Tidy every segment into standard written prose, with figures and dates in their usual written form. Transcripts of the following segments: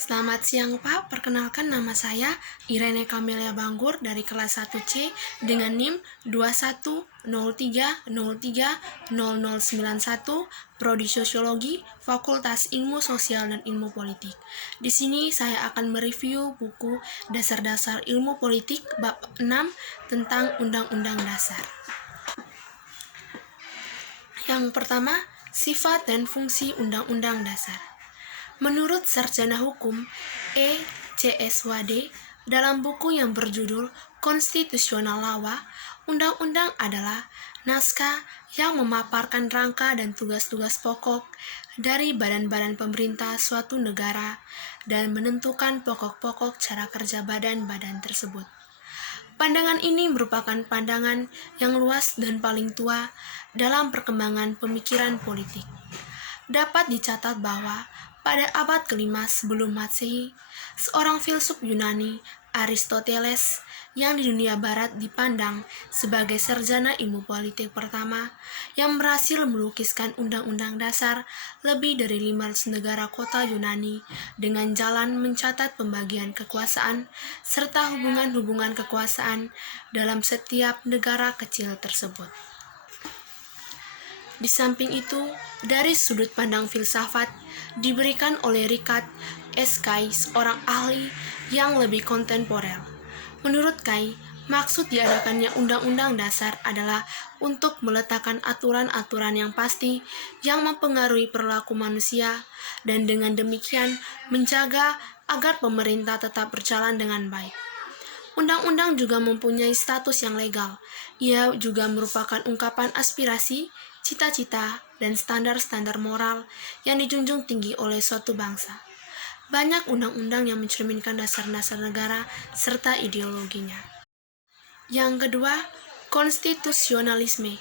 Selamat siang Pak, perkenalkan nama saya Irene Kamelia Banggur dari kelas 1C dengan NIM 2103030091, Prodi Sosiologi, Fakultas Ilmu Sosial dan Ilmu Politik. Di sini saya akan mereview buku Dasar-Dasar Ilmu Politik bab 6 tentang Undang-Undang Dasar. Yang pertama, sifat dan fungsi Undang-Undang Dasar. Menurut sarjana hukum E.C.S.Wade, dalam buku yang berjudul Konstitusional Law, undang-undang adalah naskah yang memaparkan rangka dan tugas-tugas pokok dari badan-badan pemerintah suatu negara dan menentukan pokok-pokok cara kerja badan-badan tersebut. Pandangan ini merupakan pandangan yang luas dan paling tua dalam perkembangan pemikiran politik. Dapat dicatat bahwa pada abad ke-5 sebelum Masehi, seorang filsuf Yunani, Aristoteles, yang di dunia barat dipandang sebagai sarjana ilmu politik pertama yang berhasil melukiskan undang-undang dasar lebih dari 500 negara kota Yunani dengan jalan mencatat pembagian kekuasaan serta hubungan-hubungan kekuasaan dalam setiap negara kecil tersebut. Di samping itu, dari sudut pandang filsafat diberikan oleh Richard S. Kay, seorang ahli yang lebih kontemporer. Menurut Kay, maksud diadakannya Undang-Undang Dasar adalah untuk meletakkan aturan-aturan yang pasti yang mempengaruhi perilaku manusia dan dengan demikian menjaga agar pemerintah tetap berjalan dengan baik. Undang-undang juga mempunyai status yang legal. Ia juga merupakan ungkapan aspirasi, cita-cita, dan standar-standar moral yang dijunjung tinggi oleh suatu bangsa. Banyak undang-undang yang mencerminkan dasar-dasar negara serta ideologinya. Yang kedua, konstitusionalisme.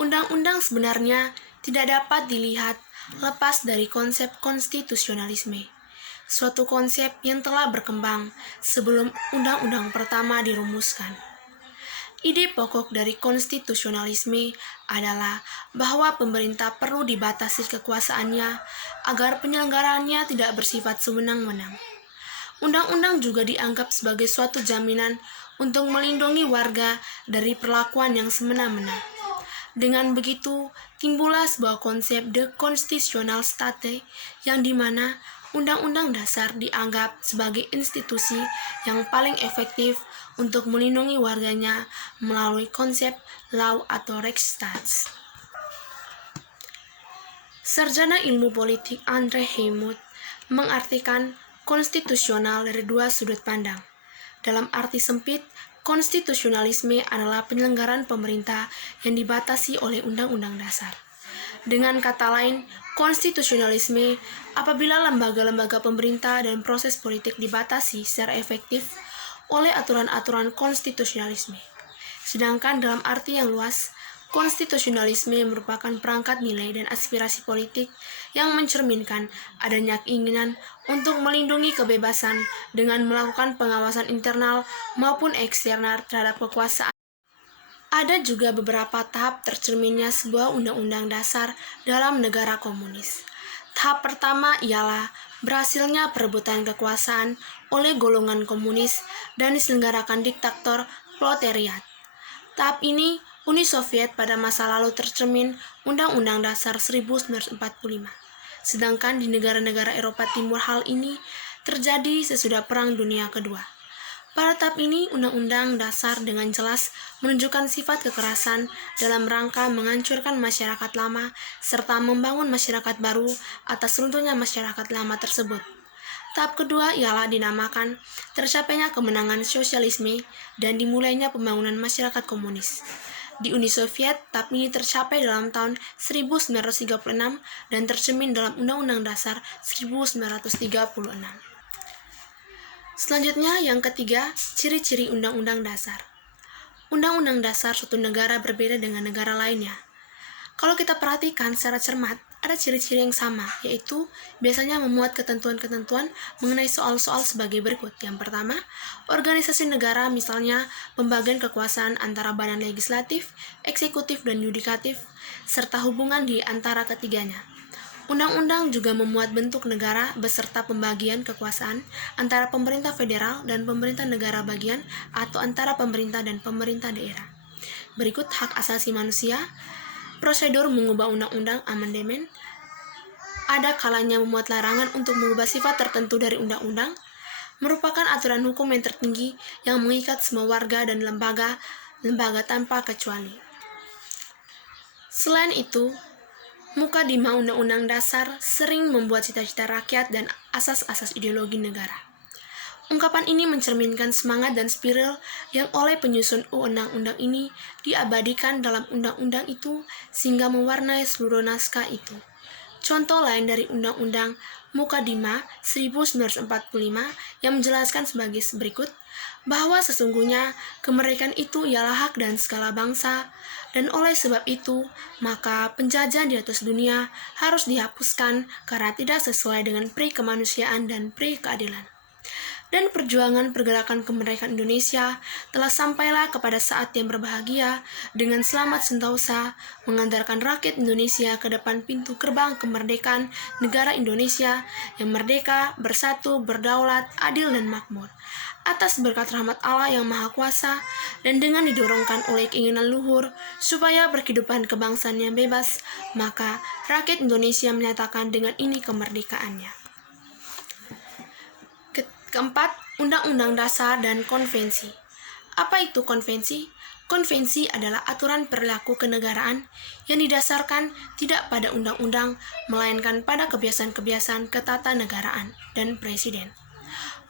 Undang-undang sebenarnya tidak dapat dilihat lepas dari konsep konstitusionalisme, suatu konsep yang telah berkembang sebelum undang-undang pertama dirumuskan. Ide pokok dari konstitusionalisme adalah bahwa pemerintah perlu dibatasi kekuasaannya agar penyelenggaraannya tidak bersifat sewenang-wenang. Undang-undang juga dianggap sebagai suatu jaminan untuk melindungi warga dari perlakuan yang semena-mena. Dengan begitu, timbullah sebuah konsep the constitutional state yang dimana Undang-Undang Dasar dianggap sebagai institusi yang paling efektif untuk melindungi warganya melalui konsep law atau Rechtsstaat. Sarjana ilmu politik Andre Helmut mengartikan konstitusional dari dua sudut pandang. Dalam arti sempit, konstitusionalisme adalah penyelenggaraan pemerintah yang dibatasi oleh Undang-Undang Dasar. Dengan kata lain, konstitusionalisme apabila lembaga-lembaga pemerintah dan proses politik dibatasi secara efektif oleh aturan-aturan konstitusionalisme. Sedangkan dalam arti yang luas, konstitusionalisme merupakan perangkat nilai dan aspirasi politik yang mencerminkan adanya keinginan untuk melindungi kebebasan dengan melakukan pengawasan internal maupun eksternal terhadap kekuasaan. Ada juga beberapa tahap tercerminnya sebuah undang-undang dasar dalam negara komunis. Tahap pertama ialah berhasilnya perebutan kekuasaan oleh golongan komunis dan diselenggarakan diktator proletariat. Tahap ini Uni Soviet pada masa lalu tercermin Undang-Undang Dasar 1945. Sedangkan di negara-negara Eropa Timur hal ini terjadi sesudah Perang Dunia Kedua. Pada tahap ini, Undang-Undang Dasar dengan jelas menunjukkan sifat kekerasan dalam rangka menghancurkan masyarakat lama serta membangun masyarakat baru atas runtuhnya masyarakat lama tersebut. Tahap kedua ialah dinamakan tercapainya kemenangan sosialisme dan dimulainya pembangunan masyarakat komunis. Di Uni Soviet, tahap ini tercapai dalam tahun 1936 dan tercermin dalam Undang-Undang Dasar 1936. Selanjutnya, yang ketiga, ciri-ciri Undang-Undang Dasar. Undang-Undang Dasar suatu negara berbeda dengan negara lainnya. Kalau kita perhatikan secara cermat, ada ciri-ciri yang sama, yaitu biasanya memuat ketentuan-ketentuan mengenai soal-soal sebagai berikut. Yang pertama, organisasi negara, misalnya pembagian kekuasaan antara badan legislatif, eksekutif, dan yudikatif, serta hubungan di antara ketiganya. Undang-undang juga memuat bentuk negara beserta pembagian kekuasaan antara pemerintah federal dan pemerintah negara bagian atau antara pemerintah dan pemerintah daerah. Berikut hak asasi manusia, prosedur mengubah undang-undang amandemen. Ada kalanya memuat larangan untuk mengubah sifat tertentu dari undang-undang, merupakan aturan hukum yang tertinggi yang mengikat semua warga dan lembaga tanpa kecuali. Selain itu, mukadimah Undang-Undang Dasar sering membuat cita-cita rakyat dan asas-asas ideologi negara. Ungkapan ini mencerminkan semangat dan spirit yang oleh penyusun undang-undang ini diabadikan dalam undang-undang itu sehingga mewarnai seluruh naskah itu. Contoh lain dari Undang-Undang Mukadimah 1945 yang menjelaskan sebagai berikut, bahwa sesungguhnya kemerdekaan itu ialah hak dan segala bangsa, dan oleh sebab itu, maka penjajahan di atas dunia harus dihapuskan karena tidak sesuai dengan pri kemanusiaan dan pri keadilan. Dan perjuangan pergerakan kemerdekaan Indonesia telah sampailah kepada saat yang berbahagia dengan selamat sentosa mengantarkan rakyat Indonesia ke depan pintu gerbang kemerdekaan negara Indonesia yang merdeka, bersatu, berdaulat, adil dan makmur. Atas berkat rahmat Allah yang Maha Kuasa dan dengan didorongkan oleh keinginan luhur supaya berkehidupan kebangsaan yang bebas, maka rakyat Indonesia menyatakan dengan ini kemerdekaannya. Keempat, Undang-Undang Dasar dan Konvensi. Apa itu konvensi? Konvensi adalah aturan perilaku kenegaraan yang didasarkan tidak pada undang-undang, melainkan pada kebiasaan-kebiasaan ketatanegaraan dan presiden.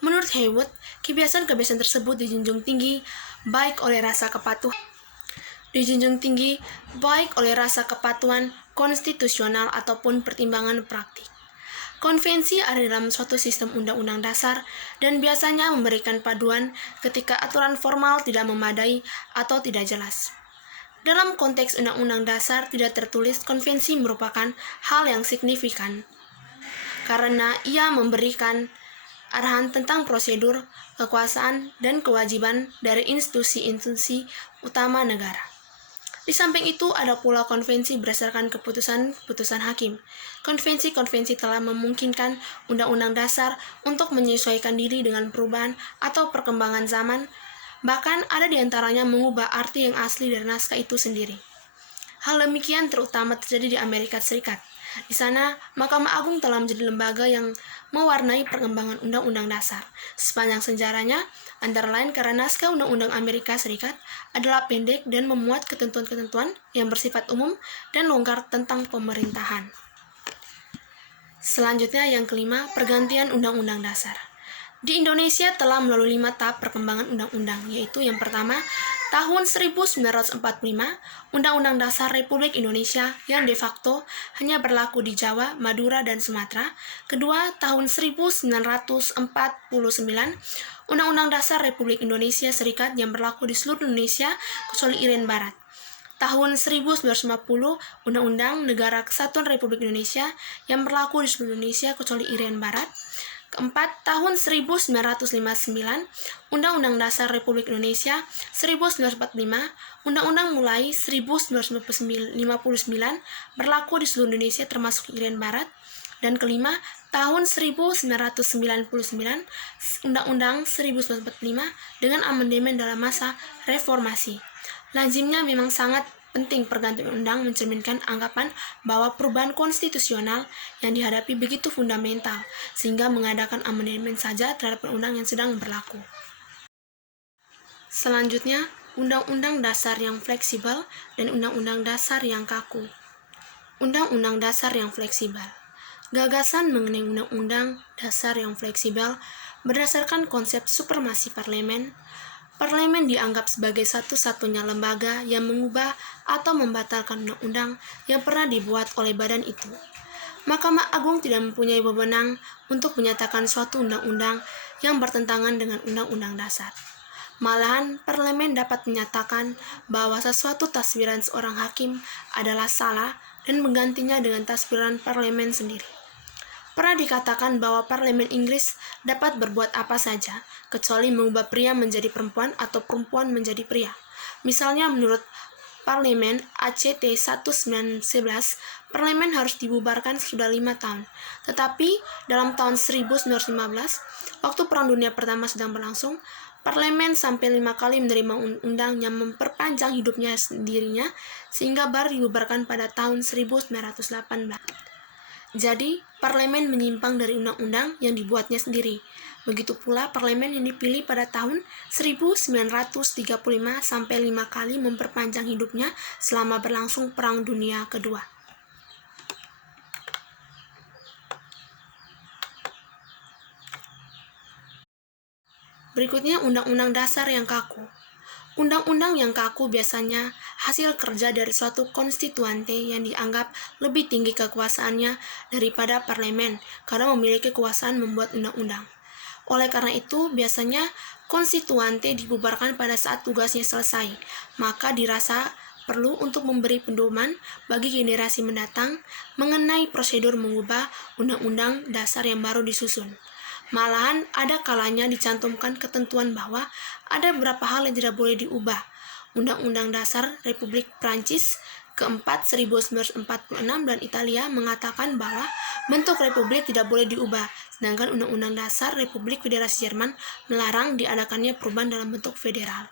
Menurut Haywood, kebiasaan-kebiasaan tersebut dijunjung tinggi baik oleh rasa kepatuhan konstitusional ataupun pertimbangan praktik. Konvensi ada dalam suatu sistem undang-undang dasar dan biasanya memberikan paduan ketika aturan formal tidak memadai atau tidak jelas. Dalam konteks undang-undang dasar tidak tertulis, konvensi merupakan hal yang signifikan karena ia memberikan arahan tentang prosedur, kekuasaan, dan kewajiban dari institusi-institusi utama negara. Di samping itu, ada pula konvensi berdasarkan keputusan hakim. Konvensi-konvensi telah memungkinkan undang-undang dasar untuk menyesuaikan diri dengan perubahan atau perkembangan zaman, bahkan ada di antaranya mengubah arti yang asli dari naskah itu sendiri. Hal demikian terutama terjadi di Amerika Serikat. Di sana, Mahkamah Agung telah menjadi lembaga yang mewarnai perkembangan undang-undang dasar. Sepanjang sejarahnya, antara lain karena naskah undang-undang Amerika Serikat adalah pendek dan memuat ketentuan-ketentuan yang bersifat umum dan longgar tentang pemerintahan. Selanjutnya yang kelima, pergantian undang-undang dasar. Di Indonesia telah melalui 5 tahap perkembangan undang-undang, yaitu yang pertama, tahun 1945, Undang-Undang Dasar Republik Indonesia yang de facto hanya berlaku di Jawa, Madura, dan Sumatera. Kedua, tahun 1949, Undang-Undang Dasar Republik Indonesia Serikat yang berlaku di seluruh Indonesia kecuali Irian Barat. Tahun 1950, Undang-Undang Negara Kesatuan Republik Indonesia yang berlaku di seluruh Indonesia kecuali Irian Barat. Keempat, tahun 1959, Undang-Undang Dasar Republik Indonesia 1945, Undang-Undang mulai 1959 berlaku di seluruh Indonesia termasuk Irian Barat. Dan kelima, tahun 1999, Undang-Undang 1945 dengan amandemen dalam masa reformasi. Lazimnya memang sangat penting pergantian undang mencerminkan anggapan bahwa perubahan konstitusional yang dihadapi begitu fundamental, sehingga mengadakan amandemen saja terhadap undang yang sedang berlaku. Selanjutnya, Undang-Undang Dasar yang fleksibel dan Undang-Undang Dasar yang kaku. Undang-Undang Dasar yang fleksibel. Gagasan mengenai Undang-Undang Dasar yang fleksibel berdasarkan konsep supremasi parlemen. Parlemen dianggap sebagai satu-satunya lembaga yang mengubah atau membatalkan undang-undang yang pernah dibuat oleh badan itu. Mahkamah Agung tidak mempunyai wewenang untuk menyatakan suatu undang-undang yang bertentangan dengan undang-undang dasar. Malahan, parlemen dapat menyatakan bahwa sesuatu taswiran seorang hakim adalah salah dan menggantinya dengan taswiran parlemen sendiri. Pernah dikatakan bahwa parlemen Inggris dapat berbuat apa saja, kecuali mengubah pria menjadi perempuan atau perempuan menjadi pria. Misalnya menurut Parlemen ACT 1911, parlemen harus dibubarkan sudah 5 tahun. Tetapi dalam tahun 1915, waktu Perang Dunia Pertama sedang berlangsung, parlemen sampai 5 kali menerima undang-undang yang memperpanjang hidupnya sendirinya, sehingga baru dibubarkan pada tahun 1918. Jadi, parlemen menyimpang dari undang-undang yang dibuatnya sendiri. Begitu pula parlemen yang dipilih pada tahun 1935 sampai 5 kali memperpanjang hidupnya selama berlangsung Perang Dunia Kedua. Berikutnya Undang-Undang Dasar yang kaku. Undang-undang yang kaku biasanya hasil kerja dari suatu konstituante yang dianggap lebih tinggi kekuasaannya daripada parlemen karena memiliki kekuasaan membuat undang-undang. Oleh karena itu, biasanya konstituante dibubarkan pada saat tugasnya selesai, maka dirasa perlu untuk memberi pedoman bagi generasi mendatang mengenai prosedur mengubah undang-undang dasar yang baru disusun. Malahan ada kalanya dicantumkan ketentuan bahwa ada beberapa hal yang tidak boleh diubah. Undang-Undang Dasar Republik Prancis keempat 1946 dan Italia mengatakan bahwa bentuk republik tidak boleh diubah, sedangkan Undang-Undang Dasar Republik Federasi Jerman melarang diadakannya perubahan dalam bentuk federal.